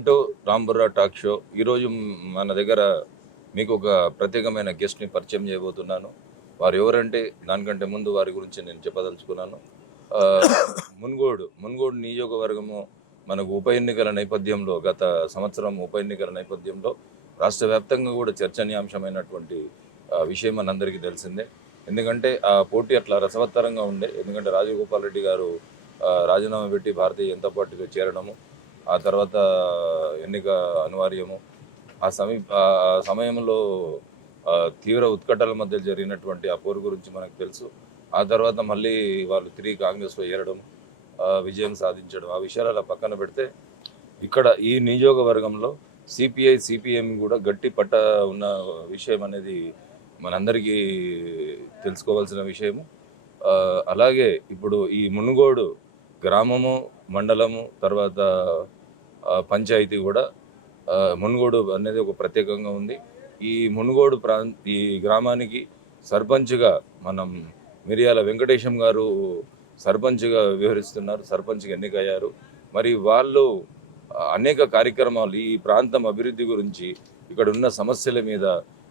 Welcome to రాంబుర్రా talk show. ఈరోజు మన దగ్గర మీకు ఒక ప్రత్యేకమైన గెస్ట్ని పరిచయం చేయబోతున్నాను. వారు ఎవరంటే దానికంటే ముందు వారి గురించి నేను చెప్పదలుచుకున్నాను. మున్గోడు నియోజకవర్గము మనకు ఉప ఎన్నికల నేపథ్యంలో, గత సంవత్సరం ఉప ఎన్నికల నేపథ్యంలో రాష్ట్ర వ్యాప్తంగా కూడా చర్చనీయాంశమైనటువంటి విషయం మనందరికీ తెలిసిందే. ఎందుకంటే ఆ పోటీ అట్లా రసవత్తరంగా ఉండే. ఎందుకంటే రాజగోపాల్ రెడ్డి గారు రాజీనామా పెట్టి భారతీయ జనతా పార్టీలో చేరడము, ఆ తర్వాత ఎన్నిక అనివార్యము. ఆ సమయంలో తీవ్ర ఉత్కంఠల మధ్య జరిగినటువంటి ఆ పోరు గురించి మనకు తెలుసు. ఆ తర్వాత మళ్ళీ వాళ్ళు తిరిగి కాంగ్రెస్లో చేరడం, విజయం సాధించడం, ఆ విషయాలు అలా పక్కన పెడితే ఇక్కడ ఈ నియోజకవర్గంలో సిపిఐ సిపిఎం కూడా గట్టి పట్ట ఉన్న విషయం అనేది మనందరికీ తెలుసుకోవాల్సిన విషయము. అలాగే ఇప్పుడు ఈ మునుగోడు గ్రామము, మండలము, తర్వాత పంచాయతీ కూడా మునుగోడు అనేది ఒక ప్రత్యేకంగా ఉంది. ఈ మునుగోడు ఈ గ్రామానికి సర్పంచ్గా మనం మిరియాల వెంకటేశం గారు సర్పంచ్గా వ్యవహరిస్తున్నారు, సర్పంచ్గా ఎన్నికయ్యారు. మరి వాళ్ళు అనేక కార్యక్రమాలు, ఈ ప్రాంతం అభివృద్ధి గురించి, ఇక్కడ ఉన్న సమస్యల మీద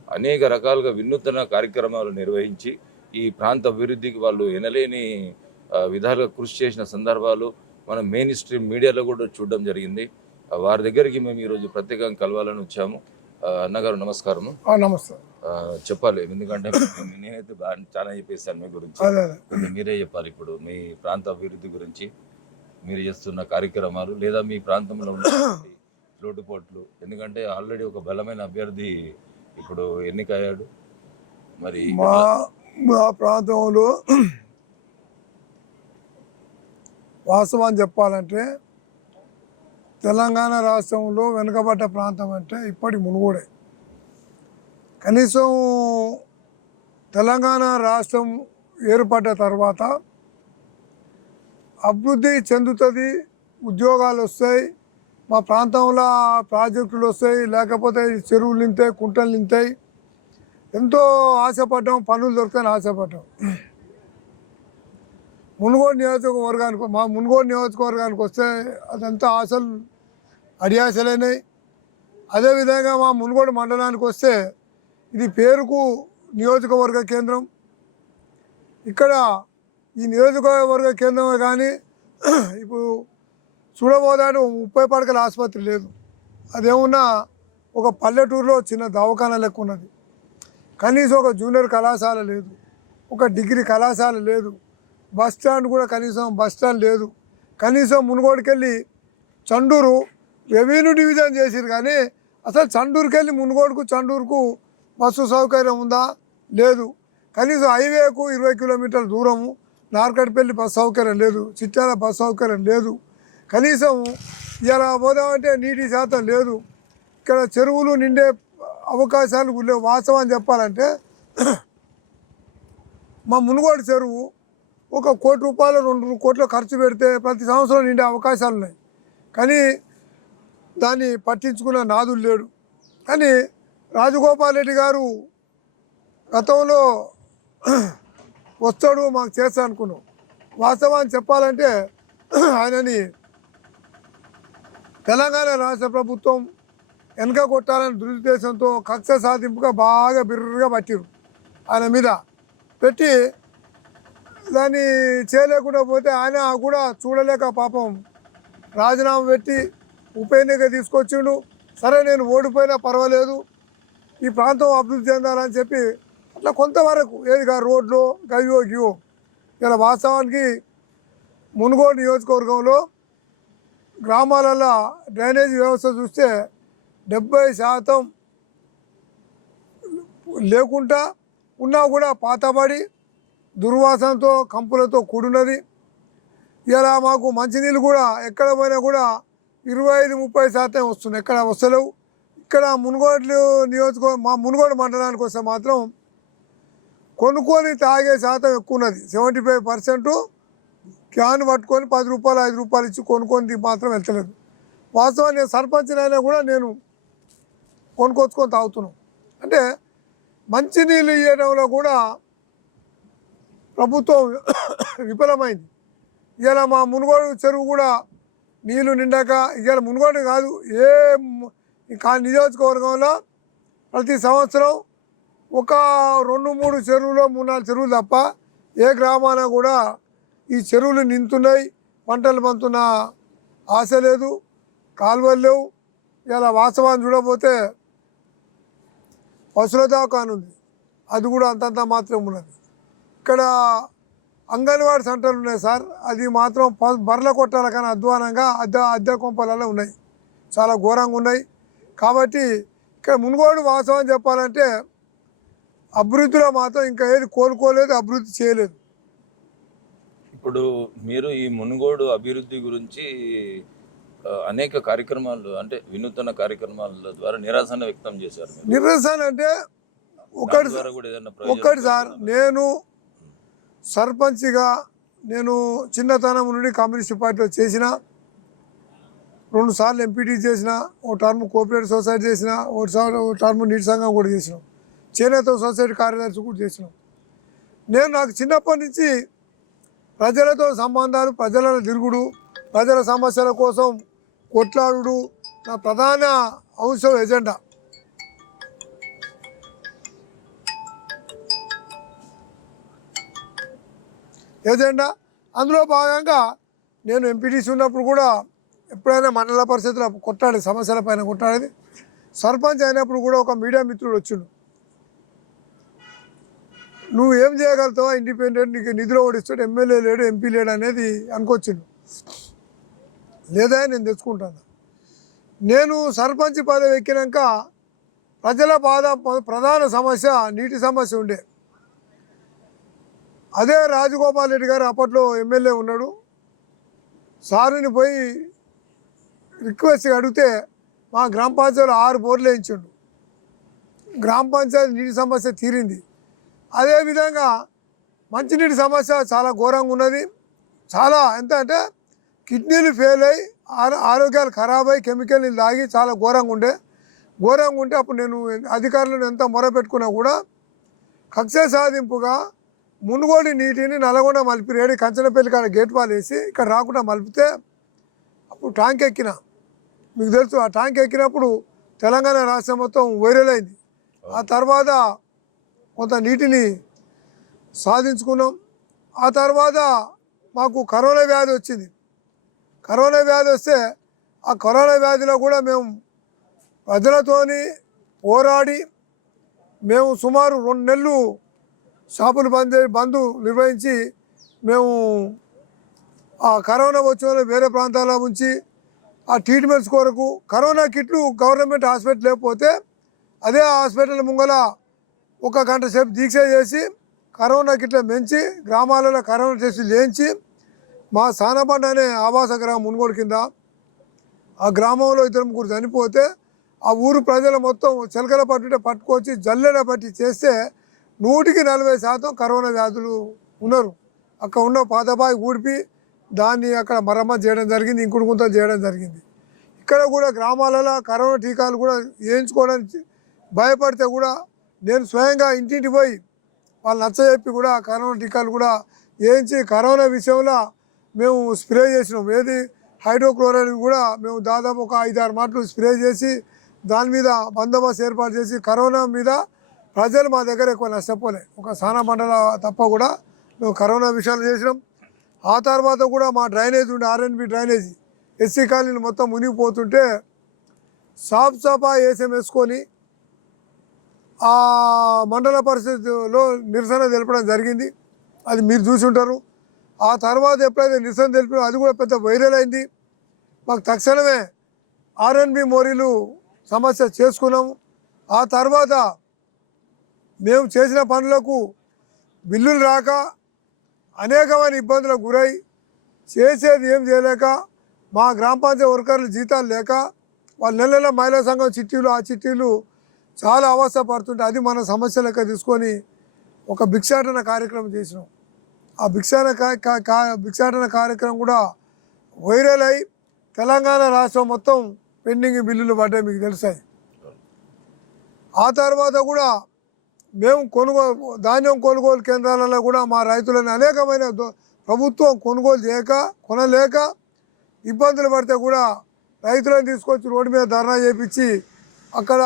అనేక రకాలుగా వినూత్న కార్యక్రమాలు నిర్వహించి ఈ ప్రాంత అభివృద్ధికి వాళ్ళు ఎనలేని విధాలుగా కృషి చేసిన సందర్భాలు మనం మెయిన్ స్ట్రీమ్ మీడియాలో కూడా చూడడం జరిగింది. వారి దగ్గరికి మేము ఈరోజు ప్రత్యేకంగా కలవాలని వచ్చాము. అన్నగారు నమస్కారము. నమస్తే. చెప్పాలి, ఎందుకంటే నేనైతే చాలా చెప్పేస్తాను మీ గురించి. మీరే చెప్పాలి ఇప్పుడు మీ ప్రాంత అభివృద్ధి గురించి, మీరు చేస్తున్న కార్యక్రమాలు, లేదా మీ ప్రాంతంలో ఉన్న లోటుపోట్లు. ఎందుకంటే ఆల్రెడీ ఒక బలమైన అభ్యర్థి ఇప్పుడు ఎన్నికయ్యాడు. మరి మా ప్రాంతంలో వాస్తవాన్ని చెప్పాలంటే తెలంగాణ రాష్ట్రంలో వెనుకబడ్డ ప్రాంతం అంటే ఇప్పటి మునుగోడే. కనీసం తెలంగాణ రాష్ట్రం ఏర్పడ్డ తర్వాత అభివృద్ధి చెందుతుంది, ఉద్యోగాలు వస్తాయి, మా ప్రాంతంలో ప్రాజెక్టులు వస్తాయి, లేకపోతే చెరువులు నింతాయి, కుంటలు నింతాయి, ఎంతో ఆశపడ్డాం, పనులు దొరుకుతాయని ఆశపడ్డాం. మునుగోడు నియోజకవర్గానికి వస్తే అదంతా ఆశలు అడియాసలైనాయి. అదేవిధంగా మా మునుగోడు మండలానికి వస్తే ఇది పేరుకు నియోజకవర్గ కేంద్రం. ఇక్కడ ఈ నియోజకవర్గ కేంద్రం కానీ ఇప్పుడు చూడబోదాడు 30 పడకల ఆసుపత్రి లేదు. అదేమున్నా ఒక పల్లెటూరులో చిన్న దవాఖాన లెక్క ఉన్నది. కనీసం ఒక జూనియర్ కళాశాల లేదు, ఒక డిగ్రీ కళాశాల లేదు, బస్ స్టాండ్ కూడా కనీసం బస్ స్టాండ్ లేదు. కనీసం మునుగోడుకి వెళ్ళి చండూరు రెవెన్యూ డివిజన్ చేసిరు, కానీ అసలు చండూరుకి వెళ్ళి మునుగోడుకు చండూరుకు బస్సు సౌకర్యం ఉందా? లేదు. కనీసం హైవేకు 20 కిలోమీటర్ల దూరము నార్కట్పల్లి బస్ సౌకర్యం లేదు, చిట్యాల బస్ సౌకర్యం లేదు. కనీసం ఇలా పోదామంటే నీటి శాతం లేదు. ఇక్కడ చెరువులు నిండే అవకాశాలు లేవు. వాస్తవాన్ని చెప్పాలంటే మా మునుగోడు చెరువు 1 కోటి రూపాయలు 2 కోట్ల ఖర్చు పెడితే ప్రతి సంవత్సరం నిండే అవకాశాలు ఉన్నాయి, కానీ దాన్ని పట్టించుకున్న నాదులు లేడు. కానీ రాజగోపాల్ రెడ్డి గారు గతంలో వస్తాడు, మాకు చేస్తా అనుకున్నాం. వాస్తవాన్ని చెప్పాలంటే ఆయనని తెలంగాణ రాష్ట్ర ప్రభుత్వం వెనక కొట్టాలని దురుద్దేశంతో కక్ష సాధింపుగా బాగా బిర్రగా పట్టిరు. ఆయన మీద పెట్టి దాన్ని చేయలేకుండా పోతే ఆయన కూడా చూడలేక పాపం రాజీనామా పెట్టి ఉప ఎన్నిక తీసుకొచ్చిండు. సరే నేను ఓడిపోయినా పర్వాలేదు, ఈ ప్రాంతం అభివృద్ధి చెందాలని చెప్పి అట్లా కొంతవరకు ఏదిగా రోడ్లు గయ్యో ఇలా వాస్తవానికి మునుగోడు నియోజకవర్గంలో గ్రామాలలో డ్రైనేజ్ వ్యవస్థ చూస్తే 70% లేకుండా ఉన్నా కూడా పాతబడి దుర్వాసనతో కంపులతో కూడినది. ఇలా మాకు మంచినీళ్ళు కూడా ఎక్కడ పోయినా కూడా 25-30% వస్తున్నాయి, ఎక్కడ వస్తలేవు. ఇక్కడ మా మునుగోడు మండలానికి వస్తే మాత్రం కొనుక్కొని తాగే శాతం ఎక్కువ ఉన్నది. 75% క్యాన్ పట్టుకొని 10 రూపాయలు 5 రూపాయలు ఇచ్చి కొనుక్కొని మాత్రం వెళ్తలేదు. వాస్తవాన్ని నేను సర్పంచ్నైనా కూడా నేను కొనుక్కొచ్చుకొని తాగుతున్నాం. అంటే మంచినీళ్ళు ఇవ్వడంలో కూడా ప్రభుత్వం విఫలమైంది. ఇలా మా మునుగోడు చెరువు కూడా నీళ్లు నిండాక ఇవాళ మునుగోడు కాదు ఏ నియోజకవర్గంలో ప్రతి సంవత్సరం ఒక 2-3 చెరువులు 3-4 చెరువులు తప్ప ఏ గ్రామాన కూడా ఈ చెరువులు నిండుతున్నాయి, పంటలు పంతున్న ఆశ లేదు, కాలువలు లేవు. ఇలా వాస్తవాన్ని చూడకపోతే పశువుల దవాఖాన ఉంది, అది కూడా అంతంత మాత్రం ఉన్నది. ఇక్కడ అంగన్వాడీ సెంటర్లు ఉన్నాయి సార్, అది మాత్రం బర్ల కొట్టాల కానీ అధ్వానంగా అద్దె కొంపలలో ఉన్నాయి, చాలా ఘోరంగా ఉన్నాయి. కాబట్టి ఇక్కడ మునుగోడు వాస్తవం చెప్పాలంటే అభివృద్ధిలో మాత్రం ఇంకా ఏది కోలుకోలేదు, అభివృద్ధి చేయలేదు. ఇప్పుడు మీరు ఈ మునుగోడు అభివృద్ధి గురించి అనేక కార్యక్రమాలు అంటే వినూత్న కార్యక్రమాల ద్వారా నిరసన వ్యక్తం చేశారు. నిరసన అంటే ఒకటి సార్, నేను సర్పంచ్గా నేను చిన్నతనం నుండి కమ్యూనిస్ట్ పార్టీలో చేసిన, 2 సార్లు ఎంపీటీ చేసిన, ఓ టర్మ్ కోఆపరేటివ్ సొసైటీ చేసిన, ఓ టర్మ్ నీటి సంఘం కూడా చేసినాం, చేనేత సొసైటీ కార్యదర్శి కూడా చేసినాం. నాకు చిన్నప్పటి నుంచి ప్రజలతో సంబంధాలు, ప్రజలలో తిరుగుడు, ప్రజల సమస్యల కోసం కొట్లాడు నా ప్రధాన అంశం, ఎజెండా. అందులో భాగంగా నేను ఎంపీటీసీ ఉన్నప్పుడు కూడా ఎప్పుడైనా మండల పరిషత్తులో కొట్లాడే సమస్యల పైన కొట్లాడేది. సర్పంచ్ అయినప్పుడు కూడా ఒక మీడియా మిత్రుడు వచ్చిండు, నువ్వు ఏం చేయగలుగుతావా, ఇండిపెండెంట్, నీకు నిధులు ఓడిస్తాడు, ఎమ్మెల్యే లేడు, ఎంపీ లేడు అనేది అనుకొచ్చిండు. లేదా నేను తెచ్చుకుంటాను. నేను సర్పంచ్ పదవి ఎక్కినాక ప్రజల ప్రధాన సమస్య నీటి సమస్య ఉండే. అదే రాజగోపాల్ రెడ్డి గారు అప్పట్లో ఎమ్మెల్యే ఉన్నాడు, సారుని పోయి రిక్వెస్ట్ అడిగితే మా గ్రామ పంచాయతీలో 6 బోర్లు వేయించిండు, గ్రామ పంచాయతీ నీటి సమస్య తీరింది. అదేవిధంగా మంచినీటి సమస్య చాలా ఘోరంగా ఉన్నది. చాలా ఎంత అంటే కిడ్నీలు ఫెయిల్ అయ్యి ఆరోగ్యాలు ఖరాబ్ అయ్యి కెమికల్ నీళ్ళు తాగి చాలా ఘోరంగా ఉంటే అప్పుడు నేను అధికారులను ఎంత మొరపెట్టుకున్నా కూడా కక్ష సాధింపుగా మునుగోడు నీటిని నల్గొండ మలిపిరేడి కంచనపల్లి కాడ గేట్ పాలు వేసి ఇక్కడ రాకుండా మలిపితే అప్పుడు ట్యాంక్ ఎక్కిన, మీకు తెలుసు, ఆ ట్యాంక్ ఎక్కినప్పుడు తెలంగాణ రాష్ట్రం మొత్తం వైరల్ అయింది. ఆ తర్వాత కొంత నీటిని సాధించుకున్నాం. ఆ తర్వాత మాకు కరోనా వ్యాధి వచ్చింది. కరోనా వ్యాధి వస్తే ఆ కరోనా వ్యాధిలో కూడా మేము ప్రజలతోని పోరాడి మేము సుమారు 2 నెలలు షాపులు బంద్ నిర్వహించి మేము ఆ కరోనా వచ్చిన వేరే ప్రాంతాల ఉంచి ఆ ట్రీట్మెంట్స్ కొరకు కరోనా కిట్లు గవర్నమెంట్ హాస్పిటల్ లేకపోతే అదే హాస్పిటల్ ముంగల 1 గంట సేపు దీక్ష చేసి కరోనా కిట్ల మెంచి గ్రామాలలో కరోనా టెస్టులు చేయించి మా సానబండ అనే ఆవాస గ్రామం మునుగోడు కింద ఆ గ్రామంలో 2-3 చనిపోతే ఆ ఊరు ప్రజలు మొత్తం చిలకల పట్టుకొచ్చి జల్లెడ పట్టి చేస్తే 100% కరోనా వ్యాధులు ఉన్నారు. అక్కడ ఉన్న పాతబాయి ఊడిపి దాన్ని అక్కడ మరమ్మతు చేయడం జరిగింది, ఇంకుడు గుంతలు చేయడం జరిగింది. ఇక్కడ కూడా గ్రామాలలో కరోనా టీకాలు కూడా వేయించుకోవడానికి భయపడితే కూడా నేను స్వయంగా ఇంటింటి పోయి వాళ్ళు నచ్చజెప్పి కూడా కరోనా టీకాలు కూడా వేయించి కరోనా విషయంలో మేము స్ప్రే చేసినాం. ఏది హైడ్రోక్లోరైడ్ కూడా మేము దాదాపు ఒక 5-6 మాటలు స్ప్రే చేసి దాని మీద బందోబస్తు ఏర్పాటు చేసి కరోనా మీద ప్రజలు మా దగ్గర ఎక్కువ నష్టపోలే, ఒక సానా మండల తప్ప కూడా మేము కరోనా విషయాలు చేసినాం. ఆ తర్వాత కూడా మా డ్రైనేజ్ ఉండే ఆర్ఎన్బి డ్రైనేజీ ఎస్సీ కాలనీలు మొత్తం మునిగిపోతుంటే సాఫ్ సఫా ఏసీఎం వేసుకొని ఆ మండల పరిస్థితిలో నిరసన తెలపడం జరిగింది, అది మీరు చూసి ఉంటారు. ఆ తర్వాత ఎప్పుడైతే నిరసన తెలిపినా అది కూడా పెద్ద వైరల్ అయింది. మాకు తక్షణమే ఆర్ఎన్బి మోరీలు సమస్య చేసుకున్నాము. ఆ తర్వాత మేము చేసిన పనులకు బిల్లులు రాక అనేకమైన ఇబ్బందులకు గురై చేసేది ఏం చేయలేక మా గ్రామ పంచాయతీ వర్కర్లు జీతాలు లేక వాళ్ళ నెల మహిళా సంఘం చిట్టీలు, ఆ చిట్టీలు చాలా అవస్థ పడుతుంటే అది మన సమస్య లెక్క తీసుకొని ఒక భిక్షాటన కార్యక్రమం చేసినాం. ఆ భిక్షాటన కార్యక్రమం కూడా వైరల్ అయి తెలంగాణ రాష్ట్రం మొత్తం పెండింగ్ బిల్లులు పడ్డాయి, మీకు తెలుస్తాయి. ఆ తర్వాత కూడా మేము ధాన్యం కొనుగోలు కేంద్రాలలో కూడా మా రైతులను అనేకమైన ప్రభుత్వం కొనుగోలు చేయక కొనలేక ఇబ్బందులు పడితే కూడా రైతులను తీసుకొచ్చి రోడ్డు మీద ధర్నా చేపించి అక్కడ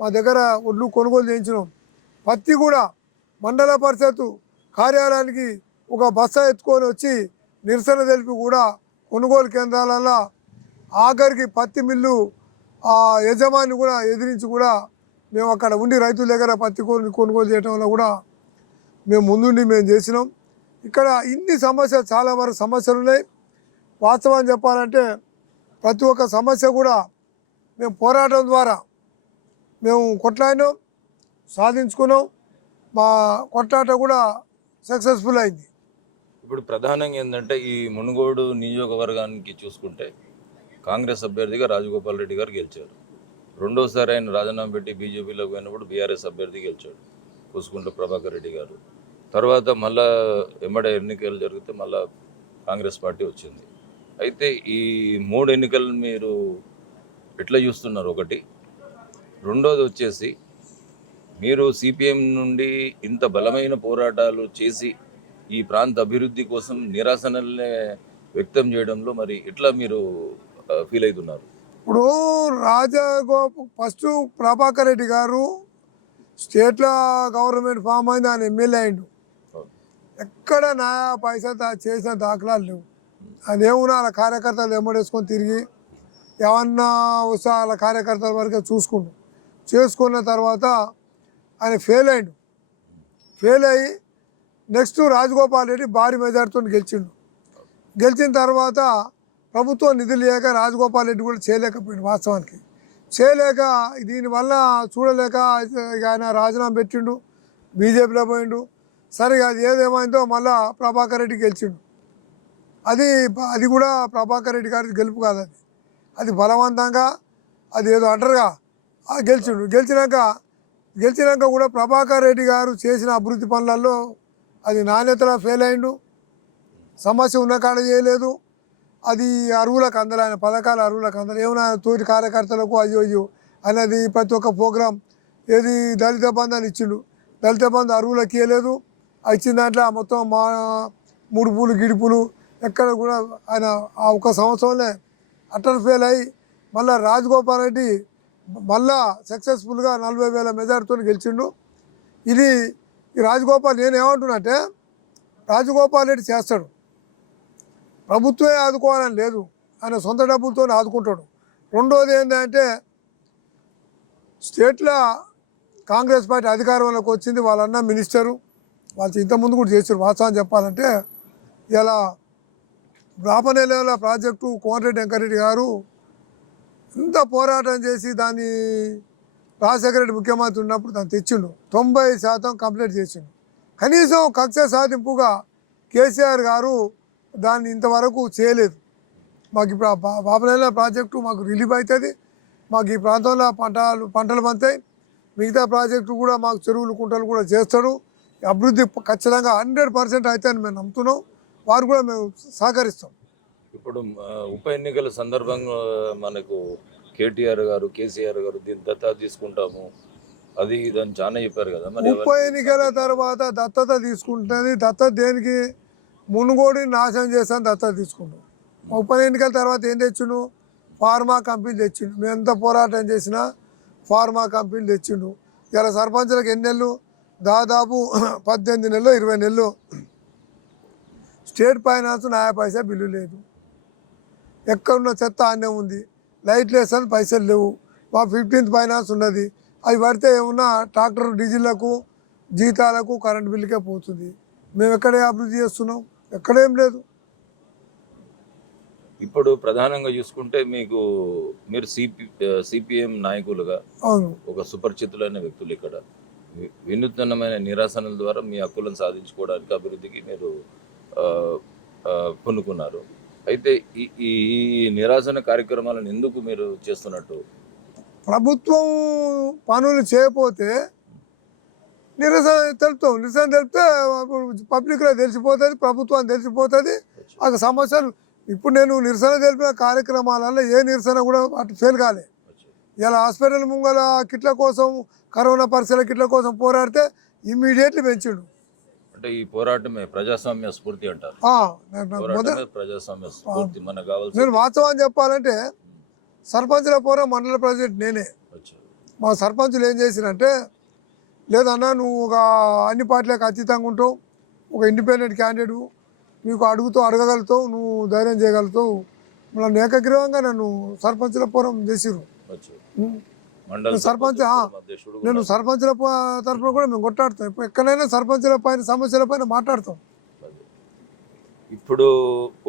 మా దగ్గర ఒడ్లు కొనుగోలు చేయించినాం. పత్తి కూడా మండల పరిషత్ కార్యాలయానికి ఒక బస్సా ఎత్తుకొని వచ్చి నిరసన తెలిపి కూడా కొనుగోలు కేంద్రాలలో ఆఖరికి పత్తి మిల్లు ఆ యజమాని కూడా ఎదిరించి కూడా మేము అక్కడ ఉండి రైతుల దగ్గర పత్తి కొనుగోలు చేయడం వల్ల కూడా మేము ముందుండి మేము చేసినాం. ఇక్కడ ఇన్ని సమస్యలు చాలా వరకు సమస్యలు ఉన్నాయి. వాస్తవం చెప్పాలంటే ప్రతి ఒక్క సమస్య కూడా మేము పోరాటం ద్వారా మేము కొట్లాడినాం, సాధించుకున్నాం. మా కొట్లాట కూడా సక్సెస్ఫుల్ అయింది. ఇప్పుడు ప్రధానంగా ఏంటంటే ఈ మునుగోడు నియోజకవర్గానికి చూసుకుంటే కాంగ్రెస్ అభ్యర్థిగా రాజగోపాల్ రెడ్డి గారు గెలిచారు. రెండోసారి ఆయన రాజీనామా పెట్టి బీజేపీలోకి పోయినప్పుడు బీఆర్ఎస్ అభ్యర్థి గెలిచాడు కూసుకుంట్ల ప్రభాకర్ రెడ్డి గారు. తర్వాత మళ్ళా ఎమ్మడే ఎన్నికలు జరిగితే మళ్ళా కాంగ్రెస్ పార్టీ వచ్చింది. అయితే ఈ 3 ఎన్నికలు మీరు ఎట్లా చూస్తున్నారు? ఒకటి. రెండోది వచ్చేసి మీరు సిపిఎం నుండి ఇంత బలమైన పోరాటాలు చేసి ఈ ప్రాంత అభివృద్ధి కోసం నిరాశనలనే వ్యక్తం చేయడంలో మరి ఎట్లా మీరు ఫీల్ అవుతున్నారు? ఇప్పుడు ఫస్ట్ ప్రభాకర్ రెడ్డి గారు స్టేట్లో గవర్నమెంట్ ఫామ్ అయింది, ఆయన ఎమ్మెల్యే అయిండు. ఎక్కడ నా పైసా చేసిన దాఖలాలు లేవు. ఆయన ఏమున్నా వాళ్ళ కార్యకర్తలు ఎమ్మడేసుకొని తిరిగి ఏమన్నా వస్తే వాళ్ళ కార్యకర్తల వరకే చేసుకున్న తర్వాత ఆయన ఫెయిల్ అయిండు. ఫెయిల్ అయ్యి నెక్స్ట్ రాజగోపాల్ రెడ్డి భారీ మెజార్టీతో గెలిచిన తర్వాత ప్రభుత్వం నిధులు లేక రాజగోపాల్ రెడ్డి కూడా చేయలేకపోయింది. వాస్తవానికి చేయలేక దీనివల్ల చూడలేక ఆయన రాజీనామా పెట్టిండు, బీజేపీలో పోయిండు. సరే అది ఏదేమైందో మళ్ళా ప్రభాకర్ రెడ్డి గెలిచిండు. అది కూడా ప్రభాకర్ రెడ్డి గారి గెలుపు కాదు, అది బలవంతంగా అది ఏదో అంటారుగా గెలిచిండు. గెలిచినాక కూడా ప్రభాకర్ రెడ్డి గారు చేసిన అభివృద్ధి పనులలో అది నాణ్యతలో ఫెయిల్ అయిండు. సమస్య ఉన్న కాడ చేయలేదు. అది అరువులకు అందలే, ఆయన పథకాలు అరువులకు అందలే. ఏమైనా తోటి కార్యకర్తలకు అయ్యో అనేది ప్రతి ఒక్క ప్రోగ్రాం ఏది దళిత బంధు అని ఇచ్చిండు. దళిత బంధు అరువులకు ఇవ్వలేదు. ఇచ్చిన దాంట్లో మొత్తం మా ముడుపులు గిడుపులు ఎక్కడ కూడా ఆయన ఆ ఒక సంవత్సరంలో అటర్ ఫెయిల్ అయ్యి మళ్ళీ రాజగోపాల్ రెడ్డి మళ్ళా సక్సెస్ఫుల్గా 40,000 మెజార్టీతో గెలిచిండు. ఇది ఈ రాజగోపాల్ నేను ఏమంటున్నట్టే రాజగోపాల్ రెడ్డి చేస్తాడు, ప్రభుత్వమే ఆదుకోవాలని లేదు, ఆయన సొంత డబ్బులతో ఆదుకుంటాడు. రెండోది ఏంటంటే స్టేట్లో కాంగ్రెస్ పార్టీ అధికారంలోకి వచ్చింది, వాళ్ళన్న మినిస్టరు వాళ్ళు ఇంతకుముందు కూడా చేశారు. వాస్తవం చెప్పాలంటే ఇలా రాపనేల ప్రాజెక్టు కోమటిరెడ్డి వెంకరెడ్డి గారు ఇంత పోరాటం చేసి దాన్ని రాజశేఖర రెడ్డి ముఖ్యమంత్రి ఉన్నప్పుడు దాన్ని తెచ్చిండు, 90% కంప్లీట్ చేసిండు. కనీసం కక్ష సాధింపుగా కేసీఆర్ గారు దాన్ని ఇంతవరకు చేయలేదు. మాకు ఇప్పుడు బాపనేల ప్రాజెక్టు మాకు రిలీఫ్ అవుతుంది, మాకు ఈ ప్రాంతంలో పంటలు పంతాయి. మిగతా ప్రాజెక్టు కూడా మాకు చెరువులు కుంటలు కూడా చేస్తాడు. అభివృద్ధి ఖచ్చితంగా 100% అయితే అని మేము నమ్ముతున్నాం. వారు కూడా మేము సహకరిస్తాం. ఇప్పుడు ఉప ఎన్నికల సందర్భంగా మనకు కేటీఆర్ గారు కేసీఆర్ గారు దీన్ని దత్తత తీసుకుంటాము అది ఇదని చాలా చెప్పారు కదా. మరి ఉప ఎన్నికల తర్వాత దత్తత తీసుకుంటుంది. దత్తత దేనికి? మునుగోడిని నాశనం చేస్తాను దత్తత తీసుకుంటాం. ఉప ఎన్నికల తర్వాత ఏం తెచ్చిండు? ఫార్మా కంపెనీ తెచ్చిండు. మేము ఎంత పోరాటం చేసినా ఫార్మా కంపెనీ తెచ్చిండు. ఇలా సర్పంచులకు ఎన్ని నెలలు? దాదాపు 18 నెలలు 20 నెలలు స్టేట్ ఫైనాన్స్ 90 పైసా బిల్లు లేదు. ఎక్కడున్న చెత్త ఆనే ఉంది. లైట్లు వేస్తాను పైసలు లేవు. మా 15th ఫైనాన్స్ ఉన్నది, అవి పడితే ఏమన్నా ట్రాక్టర్ డీజిల్లకు జీతాలకు కరెంట్ బిల్లుకే పోతుంది. మేము ఎక్కడే అభివృద్ధి చేస్తున్నాం? ఎక్కడేం లేదు. ఇప్పుడు ప్రధానంగా చూసుకుంటే మీరు సిపిఎం నాయకులుగా ఒక సుపరిచితులైన వ్యక్తులు ఇక్కడ వినూత్నమైన నిరాశనల ద్వారా మీ హక్కులను సాధించుకోవడానికి అభివృద్ధికి మీరు పూనుకున్నారు. అయితే ఈ నిరాశన కార్యక్రమాలను ఎందుకు మీరు చేస్తున్నట్టు? ప్రభుత్వం పనులు చేయకపోతే నిరసన తెలుపుతాం. నిరసన తెలిపితే పబ్లిక్లో తెలిసిపోతుంది, ప్రభుత్వానికి తెలిసిపోతుంది ఆ సమస్యలు. ఇప్పుడు నేను నిరసన తెలిపిన కార్యక్రమాలలో ఏ నిరసన కూడా అటు ఫెయిల్ కాలే. ఇలా హాస్పిటల్ ముంగల కిట్ల కోసం, కరోనా పరిస్థితుల కిట్ల కోసం పోరాడితే ఇమ్మీడియట్లీ పెంచిండు. అంటే ఈ పోరాటమే ప్రజాస్వామ్య స్ఫూర్తి అంటారు. పోరాటమే ప్రజాస్వామ్య స్ఫూర్తి. మనకు కావాల్సిన నేను వాస్తవం చెప్పాలంటే సర్పంచ్ల పోరా మండల ప్రెసిడెంట్ నేనే. మా సర్పంచులు ఏం చేసిరంటే, లేదన్నా నువ్వు ఒక అన్ని పార్టీలకు అతీతంగా ఉంటావు, ఒక ఇండిపెండెంట్ క్యాండిడేట్, నీకు అడగగలుగుతావు, నువ్వు ధైర్యం చేయగలుగుతావు, నన్ను ఏకగ్రీవంగా నన్ను సర్పంచుల పోరం చేసిరు. సర్పంచ్ నేను సర్పంచుల తరఫున కూడా మేము కొట్లాడుతాం. ఇప్పుడు ఎక్కడైనా సర్పంచుల పైన సమస్యల పైన మాట్లాడతాం. ఇప్పుడు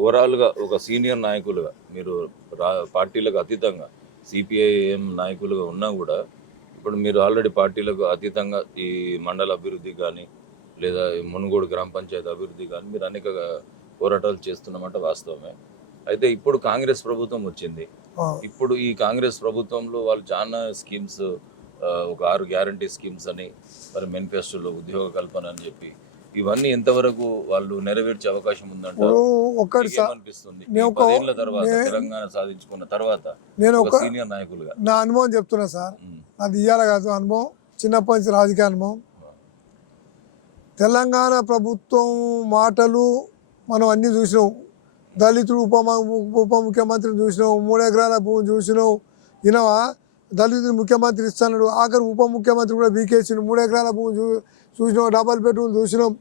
ఓవరాల్గా ఒక సీనియర్ నాయకులుగా మీరు పార్టీలకు అతీతంగా సిపిఐఎం నాయకులుగా ఉన్నా కూడా ఇప్పుడు మీరు ఆల్రెడీ పార్టీలకు అతీతంగా ఈ మండల అభివృద్ధి కానీ లేదా ఈ మునుగోడు గ్రామ పంచాయతీ అభివృద్ధి కానీ మీరు అనేక పోరాటాలు చేస్తున్నమాట వాస్తవమే. అయితే ఇప్పుడు కాంగ్రెస్ ప్రభుత్వం వచ్చింది. ఇప్పుడు ఈ కాంగ్రెస్ ప్రభుత్వంలో వాళ్ళు చాలా స్కీమ్స్, ఒక 6 గ్యారంటీ స్కీమ్స్ అని, మరి మేనిఫెస్టోలో ఉద్యోగ కల్పన అని చెప్పి ఇవన్నీ ఎంతవరకు వాళ్ళు నెరవేర్చే అవకాశం ఉందంటారు? అనిపిస్తుంది తర్వాత తెలంగాణ సాధించుకున్న తర్వాత నేను ఒక సీనియర్ నాయకులుగా నా అనుభవం చెప్తున్నా సార్. అది ఇయ్యాల కాదు అనుభవం, చిన్నప్పటి నుంచి రాజకీయ అనుభవం. తెలంగాణ ప్రభుత్వం మాటలు మనం అన్నీ చూసినాం. దళితుడు ఉప ముఖ్యమంత్రిని చూసినావు, 3 ఎకరాల భూమి చూసినావు. వినవా? దళితుడు ముఖ్యమంత్రి ఇస్తున్నాడు, ఆఖరి ఉప ముఖ్యమంత్రి కూడా బీకేసి 3 ఎకరాల భూమి చూసినావు, డబల్ బెడ్రూమ్ చూసినాం.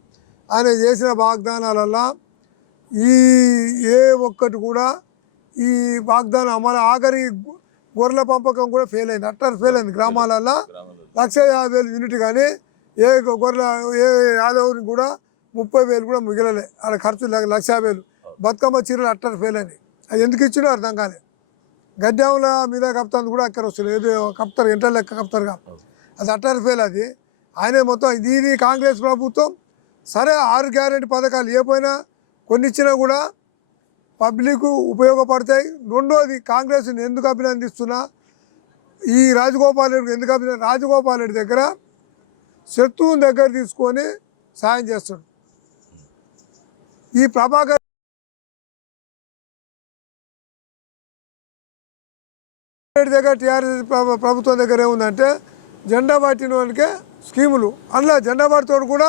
ఆయన చేసిన వాగ్దానాలల్లో ఏ ఒక్కటి కూడా ఈ వాగ్దానం అమలు, ఆఖరి గొర్రెల పంపకం కూడా ఫెయిల్ అయింది, అట్టర్ ఫెయిల్ అయింది. గ్రామాలల్లో 1,50,000 యూనిట్ కానీ ఏ యాదవుని కూడా 30,000 కూడా మిగిలలే. ఆడ ఖర్చు 1,50,000. బతుకమ్మ చీరలు అట్టర్ ఫెయిల్ అని. అది ఎందుకు ఇచ్చినో అర్థం కానీ గడ్డాముల మీద కప్తాను కూడా అక్కడ వస్తుంది, ఏదో కప్తారు, ఎంటర్ లెక్క కప్తారు కాదు, అది అట్టర్ ఫెయిల్. అది ఆయనే మొత్తం ఇది కాంగ్రెస్ ప్రభుత్వం. సరే 6 గ్యారెంటీ పథకాలు ఏపోయినా కొన్ని ఇచ్చినా కూడా పబ్లిక్ ఉపయోగపడతాయి. రెండోది కాంగ్రెస్ని ఎందుకు అభినందిస్తున్నా, ఈ రాజగోపాల్ రెడ్డి ఎందుకు రాజగోపాల్ రెడ్డి దగ్గర శత్రువుని దగ్గర తీసుకొని సాయం చేస్తాడు. ఈ ప్రభాకర్ రెడ్డి దగ్గర టీఆర్ఎస్ ప్రభుత్వం దగ్గర ఏముందంటే జెండా పట్టిన వాళ్ళకే స్కీములు, అందులో జెండా పడితోడు కూడా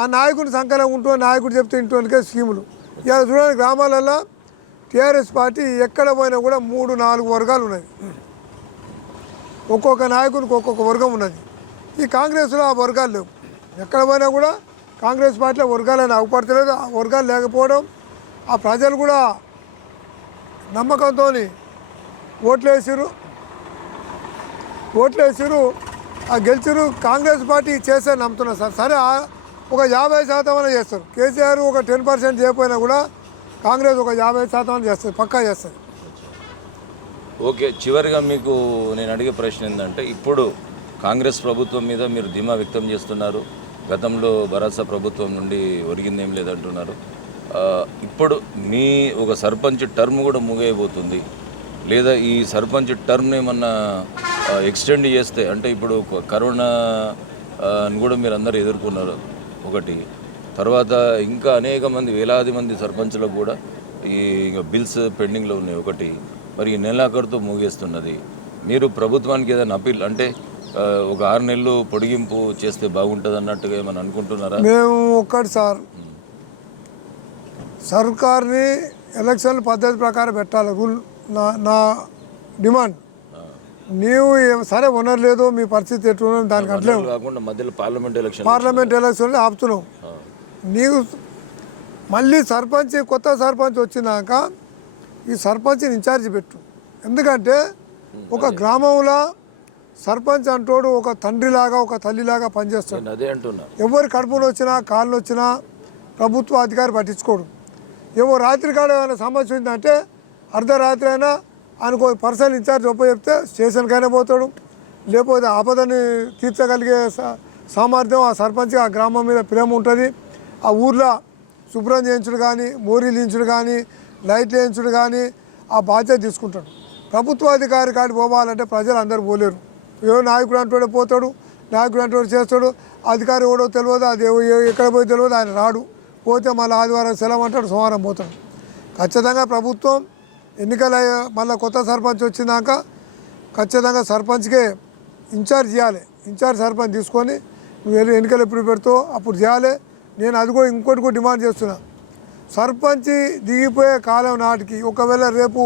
ఆ నాయకుని సంకలం ఉంటూ నాయకుడు చెప్తే ఇంటోనికే స్కీములు. ఇలా చూడండి, గ్రామాలలో టీఆర్ఎస్ పార్టీ ఎక్కడ పోయినా కూడా 3-4 వర్గాలు ఉన్నాయి. ఒక్కొక్క నాయకునికి ఒక్కొక్క వర్గం ఉన్నది. ఈ కాంగ్రెస్లో ఆ వర్గాలు లేవు. ఎక్కడ పోయినా కూడా కాంగ్రెస్ పార్టీలో వర్గాలను అగుపడతలేదు. ఆ వర్గాలు లేకపోవడం, ఆ ప్రజలు కూడా నమ్మకంతో ఓట్లేసారు, ఆ గెలిచారు. కాంగ్రెస్ పార్టీ చేస్తే నమ్ముతున్నారు సార్. సరే ఒక 50% అనే చేస్తారు. కేసీఆర్ ఒక 10% చేయకపోయినా కూడా కాంగ్రెస్ ఒక 50% చేస్తుంది, పక్కా చేస్తుంది. ఓకే, చివరిగా మీకు నేను అడిగే ప్రశ్న ఏంటంటే, ఇప్పుడు కాంగ్రెస్ ప్రభుత్వం మీద మీరు ధీమా వ్యక్తం చేస్తున్నారు. గతంలో భరోసా ప్రభుత్వం నుండి ఒరిగిందేం లేదంటున్నారు. ఇప్పుడు మీ ఒక సర్పంచ్ టర్మ్ కూడా ముగియబోతుంది. లేదా ఈ సర్పంచ్ టర్మ్ని ఏమన్నా ఎక్స్టెండ్ చేస్తే, అంటే ఇప్పుడు కరోనాని కూడా మీరు అందరూ ఎదుర్కొన్నారు ఒకటి, తర్వాత ఇంకా అనేక మంది వేలాది మంది సర్పంచ్లకు కూడా ఈ బిల్స్ పెండింగ్లో ఉన్నాయి ఒకటి, మరి ఈ నెలాఖరుతో ముగిస్తున్నది. మీరు ప్రభుత్వానికి ఏదైనా అప్పీల్, అంటే ఒక 6 నెలలు పొడిగింపు చేస్తే బాగుంటుంది అన్నట్టుగా ఏమైనా అనుకుంటున్నారా? మేము ఒక్కటి సార్, సర్కార్ని ఎలక్షన్ పద్ధతి ప్రకారం పెట్టాలి రూల్. నా డిమాండ్. నీవు సరే ఉండలేదు, మీ పరిస్థితి ఎట్లున్నా దానికి అట్లే కాకుండా మధ్యలో పార్లమెంట్ ఎలక్షన్లు ఆపుతున్నావు. నీవు మళ్ళీ కొత్త సర్పంచ్ వచ్చినాక ఈ సర్పంచ్ని ఇన్ఛార్జి పెట్టు. ఎందుకంటే ఒక గ్రామంలో సర్పంచ్ అంటోడు ఒక తండ్రిలాగా ఒక తల్లిలాగా పనిచేస్తాడు. అదే అంటున్నా. ఎవరు కడుపులు వచ్చినా కాళ్ళు వచ్చినా ప్రభుత్వ అధికారి పట్టించుకోడు. ఏవో రాత్రి కాడ ఏమైనా సమస్య ఉందంటే అర్ధరాత్రి అయినా అనుకో పర్సనల్ ఇన్ఛార్జ్ చెప్తే స్టేషన్కైనా పోతాడు. లేకపోతే ఆపదని తీర్చగలిగే సామర్థ్యం ఆ సర్పంచ్, ఆ గ్రామం మీద ప్రేమ ఉంటుంది. ఆ ఊర్లో శుభ్రం చేయించుడు కానీ, మోరీలు వేయించుడు కానీ, లైట్లు వేయించుడు కానీ ఆ బాధ్యత తీసుకుంటాడు. ప్రభుత్వాధికారి కాడికి పోవాలంటే ప్రజలు అందరూ పోలేరు. ఏ నాయకుడు అంటోడే పోతాడు, నాయకుడు అంటోడు చేస్తాడు, అధికారి ఎవడో తెలియదు, అది ఎక్కడ పోయి తెలియదు, ఆయన రాడు. పోతే మళ్ళీ ఆదివారం సెలవు అంటాడు, సోమవారం పోతాడు. ఖచ్చితంగా ప్రభుత్వం ఎన్నికల మళ్ళీ కొత్త సర్పంచ్ వచ్చినాక ఖచ్చితంగా సర్పంచ్కే ఇన్ఛార్జ్ చేయాలి. ఇన్ఛార్జ్ సర్పంచ్ తీసుకొని నువ్వు ఎన్నికలు ఎప్పుడు పెడతావు అప్పుడు చేయాలి. నేను అది కూడా ఇంకోటి కూడా డిమాండ్ చేస్తున్నా. సర్పంచ్ దిగిపోయే కాలం నాటికి ఒకవేళ రేపు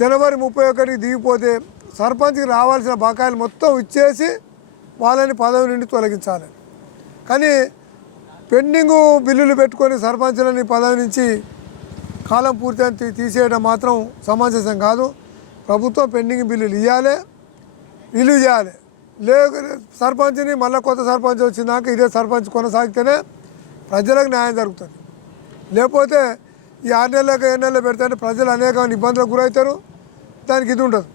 జనవరి 31కి దిగిపోతే సర్పంచ్కి రావాల్సిన బకాయిలు మొత్తం ఇచ్చేసి వాళ్ళని పదవి నుండి తొలగించాలి. కానీ పెండింగు బిల్లులు పెట్టుకొని సర్పంచులని పదవి నుంచి కాలం పూర్తి తీసేయడం మాత్రం సమంజసం కాదు. ప్రభుత్వం పెండింగ్ బిల్లులు ఇవ్వాలి, రిలీవ్ చేయాలి. సర్పంచ్ని మళ్ళీ కొత్త సర్పంచ్ వచ్చినాక ఇదే సర్పంచ్ కొనసాగితేనే ప్రజలకు న్యాయం జరుగుతుంది. లేకపోతే ఈ 6 నెలలకు 7 నెలలు పెడితే ప్రజలు అనేక ఇబ్బందులకు గురవుతారు. దానికి ఇది ఉండదు.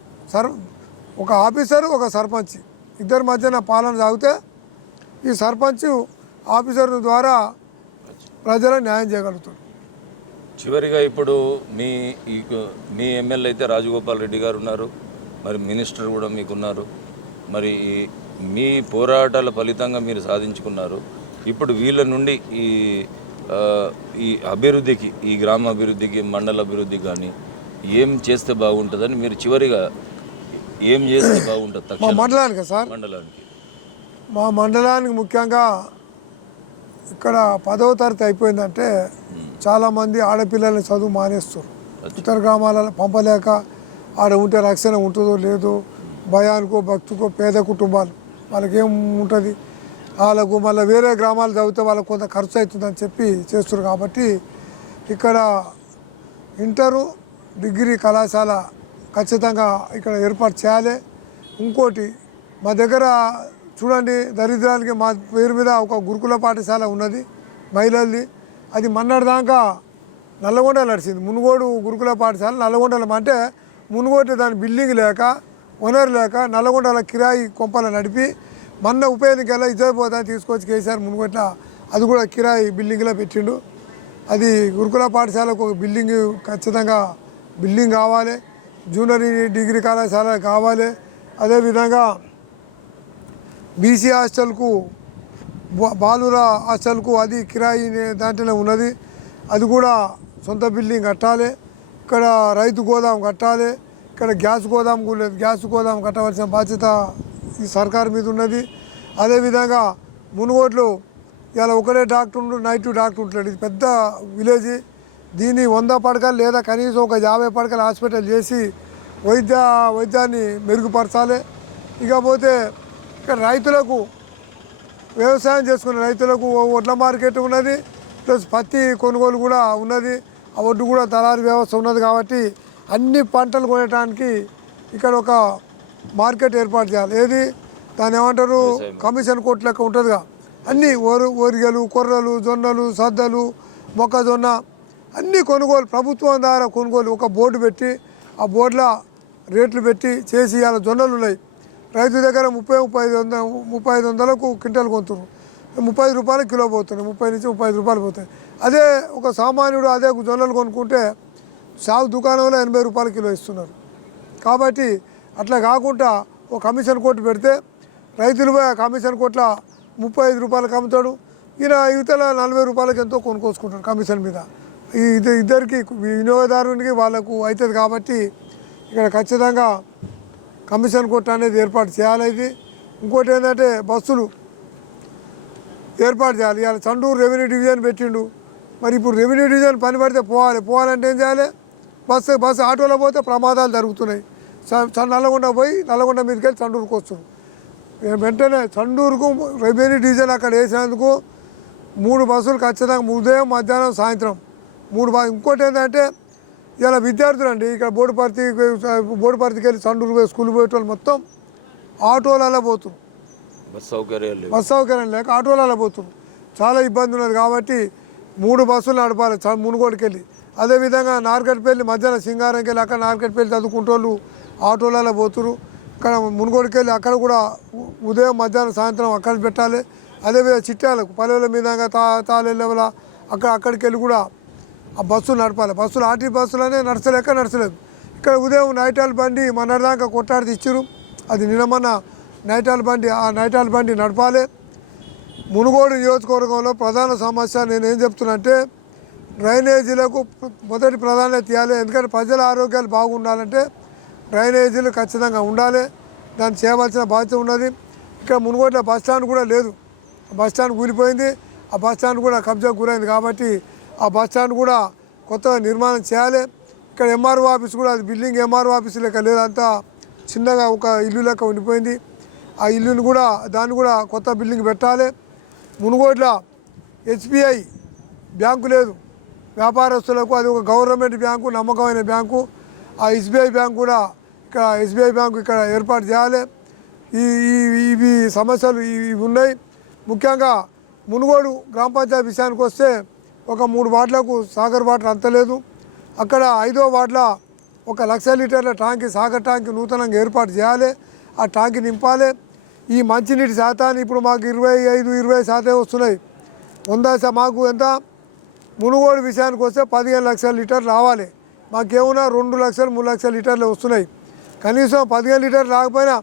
ఒక ఆఫీసరు ఒక సర్పంచ్ ఇద్దరి మధ్యన పాలన సాగితే ఈ సర్పంచ్ ఆఫీసర్ ద్వారా ప్రజలకు న్యాయం చేయగలుగుతాడు. చివరిగా ఇప్పుడు మీ ఎమ్మెల్యే అయితే రాజగోపాల్ రెడ్డి గారు ఉన్నారు, మరి మినిస్టర్ కూడా మీకున్నారు. మరి మీ పోరాటాల ఫలితంగా మీరు సాధించుకున్నారు. ఇప్పుడు వీళ్ళ నుండి ఈ అభివృద్ధికి, ఈ గ్రామ అభివృద్ధికి, మండల అభివృద్ధికి కానీ ఏం చేస్తే బాగుంటుందని మీరు చివరిగా ఏం చేస్తే బాగుంటుంది? మా మండలానికి సార్, మా మండలానికి ముఖ్యంగా ఇక్కడ 10వ తరగతి అయిపోయిందంటే చాలామంది ఆడపిల్లల్ని చదువు మానేస్తారు. ఇతర గ్రామాలలో పంపలేక ఆడ ఉంటే రక్షణ ఉంటుందో లేదో భయానికో భక్తికో పేద కుటుంబాలు వాళ్ళకేం ఉంటుంది, వాళ్ళకు మళ్ళీ వేరే గ్రామాలు చదివితే వాళ్ళకు కొంత ఖర్చు అవుతుందని చెప్పి చేస్తారు. కాబట్టి ఇక్కడ ఇంటరు డిగ్రీ కళాశాల ఖచ్చితంగా ఇక్కడ ఏర్పాటు చేయాలి. ఇంకోటి మా దగ్గర చూడండి, దరిద్రానికి మా పేరు మీద ఒక గురుకుల పాఠశాల ఉన్నది మహిళల్ది. అది మొన్నటిదాకా నల్లగొండ నడిచింది. మునుగోడు గురుకుల పాఠశాల నల్లగొండలో, అంటే మునుగోడు దాని బిల్డింగ్ లేక ఓనర్ లేక నల్లగొండల కిరాయి కొంపలు నడిపి మొన్న ఉప ఎన్నికల్లో ఇద్దరిపోతా తీసుకొచ్చి కేసీఆర్ మునుగోట్ల అది కూడా కిరాయి బిల్డింగ్లో పెట్టిండు. అది గురుకుల పాఠశాలకు ఒక బిల్డింగ్ ఖచ్చితంగా బిల్డింగ్ కావాలి. జూనియర్ డిగ్రీ కళాశాల కావాలి. అదేవిధంగా బీసీ హాస్టల్కు, బాలుర హాస్టల్కు అది కిరాయి దాంట్లోనే ఉన్నది. అది కూడా సొంత బిల్డింగ్ కట్టాలి. ఇక్కడ రైతు గోదాం కట్టాలి. ఇక్కడ గ్యాస్ గోదాం కూడా లేదు. గ్యాస్ గోదాం కట్టవలసిన బాధ్యత ఈ సర్కారు మీద ఉన్నది. అదేవిధంగా మునుగోడ్లో ఇలా ఒకటే డాక్టర్ ఉండు, నైట్ డాక్టర్ ఉంటాడు. ఇది పెద్ద విలేజ్. దీన్ని 100 పడకలు లేదా కనీసం ఒక 50 పడకల హాస్పిటల్ చేసి వైద్యాన్ని మెరుగుపరచాలి. ఇకపోతే ఇక్కడ రైతులకు, వ్యవసాయం చేసుకునే రైతులకు వడ్ల మార్కెట్ ఉన్నది, ప్లస్ పత్తి కొనుగోలు కూడా ఉన్నది. ఆ ఒడ్డు కూడా దళారీ వ్యవస్థ ఉన్నది. కాబట్టి అన్ని పంటలు కొనడానికి ఇక్కడ ఒక మార్కెట్ ఏర్పాటు చేయాలి. ఏది దాన్ని ఏమంటారు, కమిషన్ కోట్ లెక్క ఉంటుందిగా. అన్నీ ఓరిగలు, కొర్రలు, జొన్నలు, సద్దలు, మొక్కజొన్న అన్నీ కొనుగోలు ప్రభుత్వం ద్వారా కొనుగోలు. ఒక బోర్డు పెట్టి ఆ బోర్డులో రేట్లు పెట్టి చేసి ఇవాళ జొన్నలు ఉన్నాయి. రైతు దగ్గర 3500కు క్వింటల్ కొంటున్నారు. 30 రూపాయలు కిలో పోతున్నాయి. 30 నుంచి 35 రూపాయలు పోతాయి. అదే ఒక సామాన్యుడు అదే జొన్నలు కొనుక్కుంటే సాగు దుకాణంలో 80 రూపాయల కిలో ఇస్తున్నారు. కాబట్టి అట్లా కాకుండా ఒక కమిషన్ కోట్ పెడితే రైతులు పోయి ఆ కమిషన్ కోట్ల 35 రూపాయలకు అమ్ముతాడు. ఈయన యువతల 40 రూపాయలకి ఎంతో కొనుక్కోసుకుంటాడు కమిషన్ మీద. ఇద్దరికి వినియోగదారునికి వాళ్ళకు అవుతుంది. కాబట్టి ఇక్కడ ఖచ్చితంగా కమిషన్ కోట్ అనేది ఏర్పాటు చేయాలి. ఇది ఇంకోటి ఏంటంటే బస్సులు ఏర్పాటు చేయాలి. ఇవాళ చండూరు రెవెన్యూ డివిజన్ పెట్టిండు. మరి ఇప్పుడు రెవెన్యూ డివిజన్ పని పడితే పోవాలంటే ఏం చేయాలి? బస్సు ఆటోలో పోతే ప్రమాదాలు జరుగుతున్నాయి. నల్లగొండ పోయి నల్లగొండ మీదకి వెళ్ళి చండూరుకు వస్తుంది. వెంటనే చండూరుకు రెవెన్యూ డివిజన్ అక్కడ వేసినందుకు 3 బస్సులు ఖచ్చితంగా ఉదయం, మధ్యాహ్నం, సాయంత్రం 3 బస్సులు. ఇంకోటి ఏంటంటే ఇలా విద్యార్థులు అండి ఇక్కడ బోడుపర్తికి వెళ్ళి చండూరు పోయి స్కూల్ పోయేటోళ్ళు మొత్తం ఆటోలలో పోతున్నారు. బస్ సౌకర్యం లేక ఆటోలలో పోతున్నారు. చాలా ఇబ్బంది ఉన్నది. కాబట్టి 3 బస్సులు నడపాలి మునుగోడుకి వెళ్ళి. అదేవిధంగా నార్కట్పల్లి మధ్యాహ్నం సింగారంకి వెళ్ళి అక్కడ నార్కట్పల్లి చదువుకుంటోళ్ళు ఆటోలలో పోతున్నారు. ఇక్కడ మునుగోడుకి వెళ్ళి అక్కడ కూడా ఉదయం, మధ్యాహ్నం, సాయంత్రం అక్కడ పెట్టాలి. అదేవిధంగా చిట్టాలకు పల్లెల మీద తాళెళ్ళవల అక్కడికి వెళ్ళి కూడా ఆ బస్సులు నడపాలి. బస్సులు ఆర్టీ బస్సులనే నడచలేదు. ఇక్కడ ఉదయం నైటాల్ బండి మొన్నటిదాకా కొట్టాడి ఇచ్చారు. అది నిన్నమన్న నైటాల్ బండి, ఆ నైటాల్ బండి నడపాలి. మునుగోడు నియోజకవర్గంలో ప్రధాన సమస్య నేనేం చెప్తున్నా అంటే డ్రైనేజీలకు మొదటి ప్రాధాన్యత ఇవ్వాలి. ఎందుకంటే ప్రజల ఆరోగ్యాలు బాగుండాలంటే డ్రైనేజీలు ఖచ్చితంగా ఉండాలి. దాన్ని చేయవలసిన బాధ్యత ఉన్నది. ఇక్కడ మునుగోడులో బస్ స్టాండ్ కూడా లేదు. బస్ స్టాండ్ కూలిపోయింది. ఆ బస్ స్టాండ్ కూడా కబ్జాకు గురైంది కాబట్టి ఆ బస్ స్టాండ్ కూడా కొత్తగా నిర్మాణం చేయాలి. ఇక్కడ ఎంఆర్ఓ ఆఫీస్ కూడా అది బిల్డింగ్ ఎంఆర్ఓ ఆఫీస్ లెక్క లేదు, అంతా చిన్నగా ఒక ఇల్లు లెక్క ఉండిపోయింది. ఆ ఇల్లుని కూడా దాన్ని కూడా కొత్త బిల్డింగ్ పెట్టాలి. మునుగోడ్ల ఎస్బీఐ బ్యాంకు లేదు, వ్యాపారస్తులకు అది ఒక గవర్నమెంట్ బ్యాంకు, నమ్మకమైన బ్యాంకు. ఆ ఎస్బీఐ బ్యాంకు కూడా ఇక్కడ ఎస్బీఐ బ్యాంకు ఇక్కడ ఏర్పాటు చేయాలి. ఇవి సమస్యలు ఇవి ఉన్నాయి. ముఖ్యంగా మునుగోడు గ్రామ పంచాయతీ విషయానికి వస్తే ఒక 3 వార్డులకు సాగర్ వాటర్ అంతలేదు. అక్కడ 5వ వార్డులో 1,00,000 లీటర్ల ట్యాంకి సాగర్ ట్యాంకి నూతనంగా ఏర్పాటు చేయాలి. ఆ ట్యాంకి నింపాలి. ఈ మంచినీటి శాతాన్ని ఇప్పుడు మాకు 25-20% వస్తున్నాయి. 100 మాకు ఎంత మునుగోడు విషయానికి వస్తే 15 లక్షల లీటర్లు రావాలి. మాకేమన్నా 2 లక్షలు 3 లక్షల లీటర్లు వస్తున్నాయి. కనీసం 15 లీటర్లు రాకపోయినా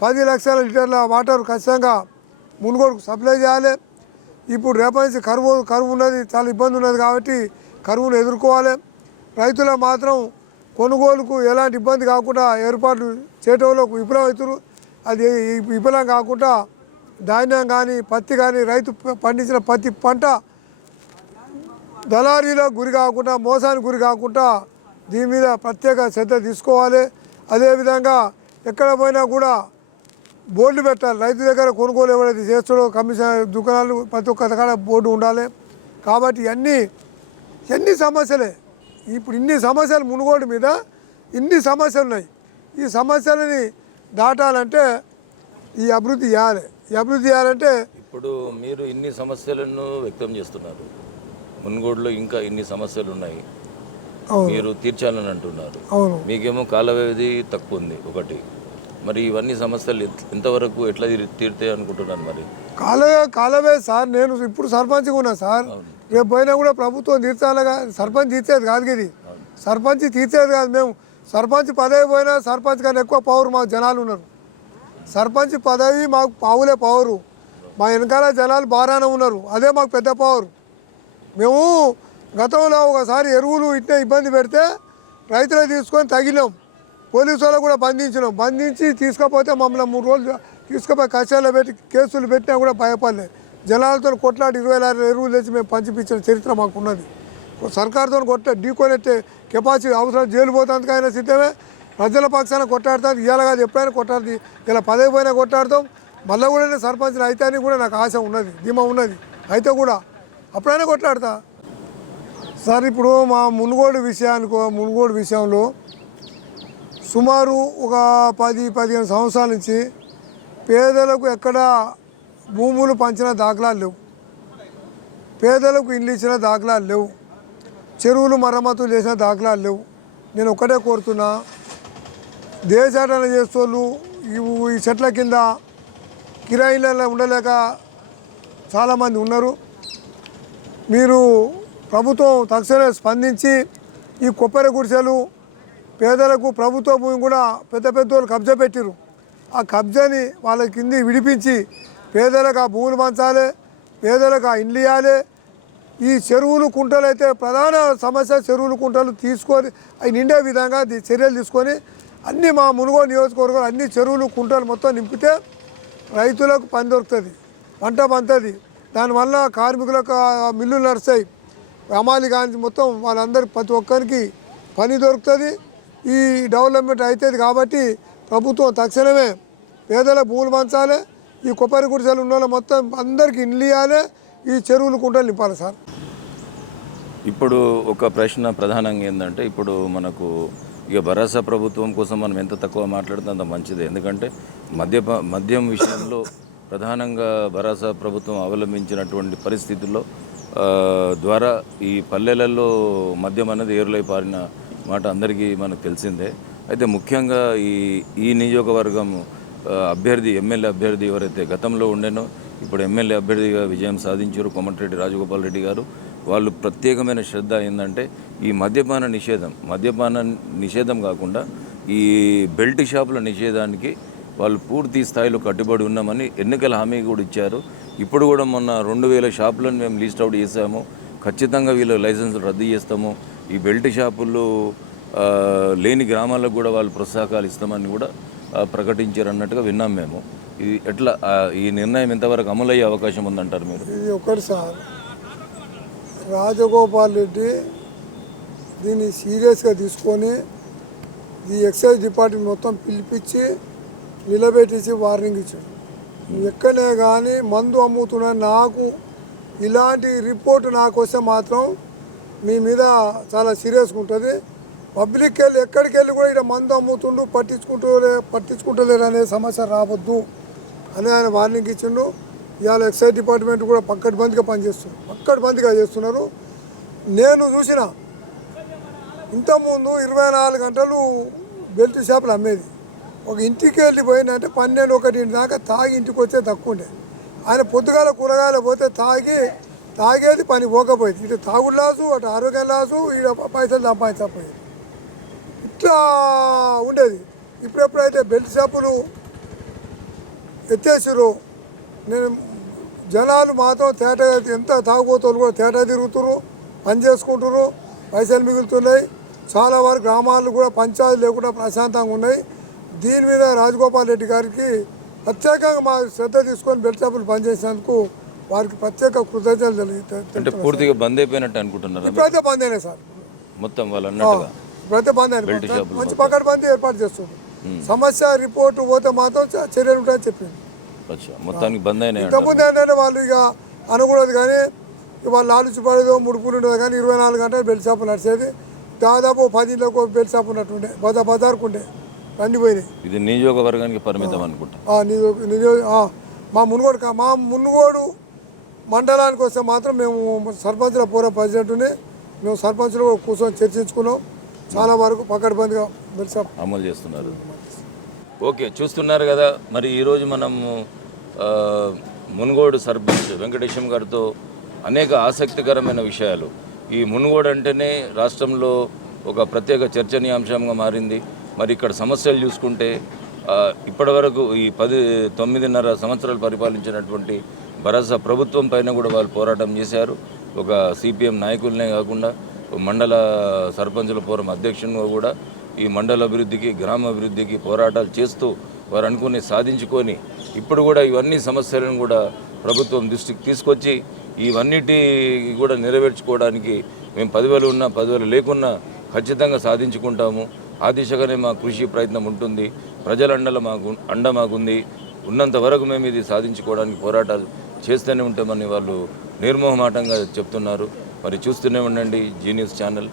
10 లక్షల లీటర్ల వాటర్ ఖచ్చితంగా మునుగోడుకు సప్లై చేయాలి. ఇప్పుడు రేపటి నుంచి కరువు ఉన్నది, చాలా ఇబ్బంది ఉన్నది కాబట్టి కరువును ఎదుర్కోవాలి. రైతులకు మాత్రం కొనుగోలుకు ఎలాంటి ఇబ్బంది కాకుండా ఏర్పాట్లు చేయటంలోకి విఫలమవుతారు. అది విఫలం కాకుండా ధాన్యం కానీ పత్తి కానీ రైతు పండించిన ప్రతి పంట దళారీలకు గురి కాకుండా మోసానికి గురి కాకుండా దీని మీద ప్రత్యేక శ్రద్ధ తీసుకోవాలి. అదేవిధంగా ఎక్కడ పోయినా కూడా బోర్డు పెట్టాలి. రైతు దగ్గర కొనుగోలు ఎవరైతే చేస్తాడో కమిషన్ దుకాణాలు ప్రతి ఒక్క దగ్గర బోర్డు ఉండాలి. కాబట్టి ఇన్ని సమస్యలే. ఇప్పుడు ఇన్ని సమస్యలు మునుగోడు మీద ఇన్ని సమస్యలు ఉన్నాయి. ఈ సమస్యలని దాటాలంటే ఈ అభివృద్ధి చేయాలి. ఈ అభివృద్ధి చేయాలంటే ఇప్పుడు మీరు ఇన్ని సమస్యలను వ్యక్తం చేస్తున్నారు, మునుగోడులో ఇంకా ఇన్ని సమస్యలు ఉన్నాయి, మీరు తీర్చాలని అంటున్నారు. అవును, మీకేమో కాల వ్యవధి తక్కువ ఉంది ఒకటి. మరి ఇవన్నీ సమస్యలు ఎంతవరకు ఎట్లా తీరుతాయి అనుకుంటున్నాను? మరి కాలవే సార్, నేను ఇప్పుడు సర్పంచ్గా ఉన్నా సార్. రేపు పోయినా కూడా ప్రభుత్వం తీర్చాలిగా. సర్పంచ్ తీర్చేది కాదు, ఇది సర్పంచ్ తీర్చేది కాదు. మేము సర్పంచ్ పదవి పోయినా సర్పంచ్ కన్నా ఎక్కువ పవర్ మాకు జనాలు ఉన్నారు. సర్పంచ్ పదవి మాకు పావులే పవరు, మా వెనకాల జనాలు బాగానే ఉన్నారు, అదే మాకు పెద్ద పవర్. మేము గతంలో ఒకసారి ఎరువులు ఇట్లా ఇబ్బంది పెడితే రైతులు తీసుకొని తగిలాం, పోలీసు వాళ్ళు కూడా బంధించి తీసుకపోతే మమ్మల్ని 3 రోజులు తీసుకుపోయి కష్టాల్లో పెట్టి కేసులు పెట్టినా కూడా భయపడలేదు. జనాలతో కొట్లాడి 26 ఎరువులు తెచ్చి మేము పంచిపించిన చరిత్ర మాకు ఉన్నది. సర్కారుతో ఢీకొనెట్టే కెపాసిటీ అవసరం, జైలు పోతానికి అయినా సిద్ధమే. ప్రజల పక్షాన కొట్లాడతాం, ఇవాళ కాదు ఎప్పుడైనా కొట్లాడుతుంది. ఇలా పదవి పోయినా కొట్లాడతాం. మళ్ళీ కూడా నేను సర్పంచ్ని అయితే అని కూడా నాకు ఆశ ఉన్నది, ధీమా ఉన్నది. అయితే కూడా అప్పుడైనా కొట్లాడతా సార్. ఇప్పుడు మా మునుగోడు విషయంలో సుమారు ఒక 10-15 సంవత్సరాల నుంచి పేదలకు ఎక్కడ భూములు పంచిన దాఖలాలు లేవు, పేదలకు ఇల్లు ఇచ్చిన దాఖలాలు లేవు, చెరువులు మరమ్మతులు చేసిన దాఖలాలు లేవు. నేను ఒక్కటే కోరుతున్నా, దేశాటన చేస్తోళ్ళు ఈ చెట్ల కింద కిరాయిలలో ఉండలేక చాలామంది ఉన్నారు. మీరు ప్రభుత్వం తక్షణమే స్పందించి ఈ కొబ్బరి గుడిసెలు పేదలకు ప్రభుత్వ భూమి కూడా పెద్ద వాళ్ళు కబ్జా పెట్టిరు. ఆ కబ్జాని వాళ్ళ కింద విడిపించి పేదలకు ఆ భూములు పంచాలి, పేదలకు ఆ ఇండ్లు ఇవ్వాలి. ఈ చెరువులు కుంటలు అయితే ప్రధాన సమస్య, చెరువులు కుంటలు తీసుకొని అవి నిండే విధంగా చర్యలు తీసుకొని అన్నీ మా మునుగోడు నియోజకవర్గం అన్ని చెరువులు కుంటలు మొత్తం నింపితే రైతులకు పని దొరుకుతుంది, పంట పండుతుంది. దానివల్ల కార్మికులకు మిల్లులు నడుస్తాయి, అమాలి కానీ మొత్తం వాళ్ళందరికీ ప్రతి ఒక్కరికి పని దొరుకుతుంది. ఈ డెవలప్మెంట్ అవుతుంది. కాబట్టి ప్రభుత్వం తక్షణమే పేదల భూములు పంచాలి, ఈ కొబ్బరి గుడిసెలు ఉన్న వాళ్ళు మొత్తం అందరికీ ఇండ్లు ఇవ్వాలి, ఈ చెరువులు కుంటలు నింపాలి సార్. ఇప్పుడు ఒక ప్రశ్న ప్రధానంగా ఏంటంటే, ఇప్పుడు మనకు ఇక భరోసా ప్రభుత్వం కోసం మనం ఎంత తక్కువ మాట్లాడితే అంత మంచిది. ఎందుకంటే మద్యం విషయంలో ప్రధానంగా భరోసా ప్రభుత్వం అవలంబించినటువంటి పరిస్థితుల్లో ద్వారా ఈ పల్లెలలో మద్యం అనేది ఏరులై పారిన మాట అందరికీ మనకు తెలిసిందే. అయితే ముఖ్యంగా ఈ నియోజకవర్గం ఎమ్మెల్యే అభ్యర్థి ఎవరైతే గతంలో ఉండేనో ఇప్పుడు ఎమ్మెల్యే అభ్యర్థిగా విజయం సాధించారు కోమటిరెడ్డి రాజగోపాల్ రెడ్డి గారు, వాళ్ళు ప్రత్యేకమైన శ్రద్ధ ఏంటంటే ఈ మద్యపాన నిషేధం కాకుండా ఈ బెల్ట్ షాపుల నిషేధానికి వాళ్ళు పూర్తి స్థాయిలో కట్టుబడి ఉన్నామని ఎన్నికల హామీ కూడా ఇచ్చారు. ఇప్పుడు కూడా మొన్న 2000 షాపులను మేము లిస్ట్ అవుట్ చేసాము, ఖచ్చితంగా వీళ్ళ లైసెన్సులు రద్దు చేస్తాము, ఈ బెల్ట్ షాపులు లేని గ్రామాలకు కూడా వాళ్ళు ప్రోత్సాహకాలు ఇస్తామని కూడా ప్రకటించారు అన్నట్టుగా విన్నాం మేము. ఇది ఎట్లా ఈ నిర్ణయం ఎంతవరకు అమలయ్యే అవకాశం ఉందంటారు మీరు? ఇది ఒకటి సార్, రాజగోపాల్ రెడ్డి దీన్ని సీరియస్గా తీసుకొని ఈ ఎక్సైజ్ డిపార్ట్మెంట్ మొత్తం పిలిపించి నిలబెట్టేసి వార్నింగ్ ఇచ్చాడు. ఎక్కడే కానీ మందు అమ్ముతున్నా నాకు ఇలాంటి రిపోర్ట్ నాకు వస్తే మాత్రం మీ మీద చాలా సీరియస్గా ఉంటుంది. పబ్లిక్ వెళ్ళి ఎక్కడికి వెళ్ళి కూడా ఇక్కడ మందు అమ్ముతుండు పట్టించుకుంటలేరు అనే సమస్య రావద్దు అని ఆయన వార్నింగ్ ఇచ్చిండు. ఇవాళ ఎక్సైజ్ డిపార్ట్మెంట్ కూడా పక్కడ్బందీగా చేస్తున్నారు. నేను చూసిన ఇంతకుముందు 24 గంటలు బెల్ట్ షాపులు అమ్మేది. ఒక ఇంటికి వెళ్ళిపోయిందంటే 12-1 దాకా తాగి ఇంటికి వచ్చే తక్కువ ఉండే. ఆయన పొద్దుగాల కూరగాయలు పోతే తాగేది పని పోకపోయేది. ఇటు తాగుడు లాసు, అటు ఆరోగ్యం లాసు, ఇటు పైసలు సంపాదించకపోయేది. ఇట్లా ఉండేది. ఇప్పుడెప్పుడైతే బెల్ట్ షాపులు ఎత్తేసారు, నేను జనాలు మాత్రం ఎంత తాగుబోతులు కూడా తేట తిరుగుతున్నారు, పని చేసుకుంటున్నారు, పైసలు మిగులుతున్నాయి. చాలా వరకు గ్రామాలు కూడా పంచాయతీ లేకుండా ప్రశాంతంగా ఉన్నాయి. దీని మీద రాజగోపాల్ రెడ్డి గారికి ప్రత్యేకంగా మా శ్రద్ధ తీసుకొని బెల్ట్ షాపులు పనిచేసినందుకు వారికి ప్రత్యేక కృతజ్ఞతలు. అంటే పూర్తిగా బంద్ అయిపోయినట్టు అనుకుంటున్నారు? ఇప్పుడైతే బంద్ అయినాయి సార్, మొత్తం వాళ్ళు అన్నట్టుగా ఇప్పుడైతే బంద్ అయినాయి. మంచి పకడ్బందీ ఏర్పాటు చేస్తున్నారు. సమస్య రిపోర్టు పోతే మాత్రం చర్యలు ఉంటాయని చెప్పింది. మొత్తానికి బంద్ అయినాయి. ఇంతకుముందు ఏంటంటే వాళ్ళు ఇక అనకూడదు, కానీ వాళ్ళు ఆలోచిపడేదో ముడుపులు ఉండదు, కానీ 24 గంటలు బెల్ట్ షాపు నడిచేది. దాదాపు 10 ఇళ్ళకు బెల్ట్ షాపు ఉన్నట్టుండే, బజార్కు ఉండే, అన్ని పోయినాయి. ఇది నియోజకవర్గానికి పరిమితం అనుకుంటా. మా మునుగోడు మండలానికి వస్తే మాత్రం మేము సర్పంచుల పూర్వ ప్రెసిడెంట్ని మేము సర్పంచులు కూర్చొని చర్చించుకున్నాం. చాలా వరకు పకడ్బందీగా బెల్ట్ షాప్ అమలు చేస్తున్నారు. ఓకే, చూస్తున్నారు కదా. మరి ఈరోజు మనం మునుగోడు సర్పంచ్ వెంకటేశం గారితో అనేక ఆసక్తికరమైన విషయాలు, ఈ మునుగోడు అంటేనే రాష్ట్రంలో ఒక ప్రత్యేక చర్చనీయాంశంగా మారింది. మరి ఇక్కడ సమస్యలు చూసుకుంటే ఇప్పటివరకు ఈ 9.5 సంవత్సరాలు పరిపాలించినటువంటి భరోసా ప్రభుత్వం పైన కూడా వాళ్ళు పోరాటం చేశారు. ఒక సిపిఎం నాయకులనే కాకుండా మండల సర్పంచుల ఫోరం అధ్యక్షునిగా కూడా ఈ మండల అభివృద్ధికి, గ్రామ అభివృద్ధికి పోరాటాలు చేస్తూ వారు అనుకుని సాధించుకొని ఇప్పుడు కూడా ఇవన్నీ సమస్యలను కూడా ప్రభుత్వం దృష్టికి తీసుకొచ్చి ఇవన్నిటి కూడా నెరవేర్చుకోవడానికి మేము 10,000 ఉన్నా 10,000 లేకున్నా ఖచ్చితంగా సాధించుకుంటాము. ఆ దిశగానే మా కృషి ప్రయత్నం ఉంటుంది. ప్రజల అండ మాకుంది. ఉన్నంత వరకు మేము ఇది సాధించుకోవడానికి పోరాటాలు చేస్తూనే ఉంటామని వాళ్ళు నిర్మోహమాటంగా చెప్తున్నారు. మరి చూస్తూనే ఉండండి జీ న్యూస్ ఛానల్.